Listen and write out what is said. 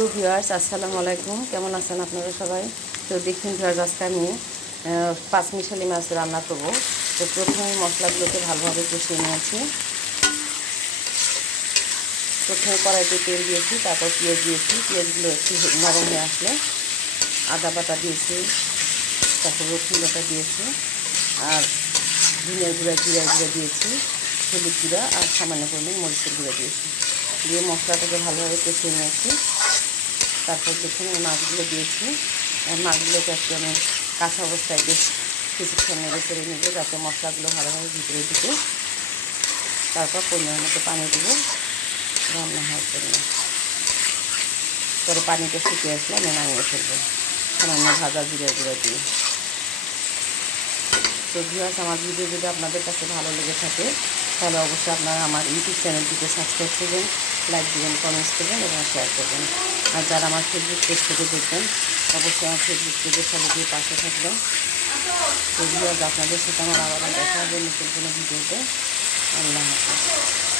তো ভিউয়ার্স আসসালামু আলাইকুম, কেমন আছেন আপনারা সবাই? তো দেখুন ভিউয়ার্স, আজকে আমি পাঁচমিশালি মাছ রান্না করব। তো প্রথমে মশলাগুলোকে ভালোভাবে কষিয়ে নিয়েছি। প্রথমে কড়াইতে তেল দিয়েছি, তারপর পেঁয়াজ দিয়েছি। পেঁয়াজগুলো একটু নরম হয়ে আসলে আদা বাটা দিয়েছি, তারপর রসুন বাটা দিয়েছি, আর ধনিয়ার গুঁড়া, জিরার গুঁড়া দিয়েছি, হলুদ গুঁড়া আর সামান্য পরিমাণ মরিচের গুঁড়া দিয়েছি। দিয়ে মশলাটাকে ভালোভাবে কষিয়ে নিয়েছি। তারপর দেখুন এই মাছগুলো দিয়েছি। মাছগুলোকে একটু আমি কাঁচা অবস্থায় বেশ কিছুক্ষণ নেড়ে চেড়ে নেব, যাতে মশলাগুলো ভালোভাবে ভিতরে ঢুকে। তারপর পরিমাণ মতো পানি দেবো রান্না হওয়ার জন্য। পরে পানিটা শুকিয়ে আসলে আমি নামিয়ে ফেলবো সামান্য ভাজা জিরে গুঁড়ো দিয়ে। তো ভিউয়ার্স, আমার ভিডিও যদি আপনাদের কাছে ভালো লেগে থাকে তাহলে অবশ্যই আপনারা আমার ইউটিউব চ্যানেলটিকে সাবস্ক্রাইব করবেন, লাইক দেবেন, কমেন্টস করবেন এবং শেয়ার করবেন। আর যারা আমার ফেসবুক পেজ থেকে দেখবেন অবশ্যই আমার ফেসবুক পেজের ফলো দিয়ে পাশে থাকবেন। তো ভিউয়ার্স, আপনাদের সাথে আমার আবার দেখা হবে নতুন কোনো ভিডিওতে। আল্লাহ হাফেজ।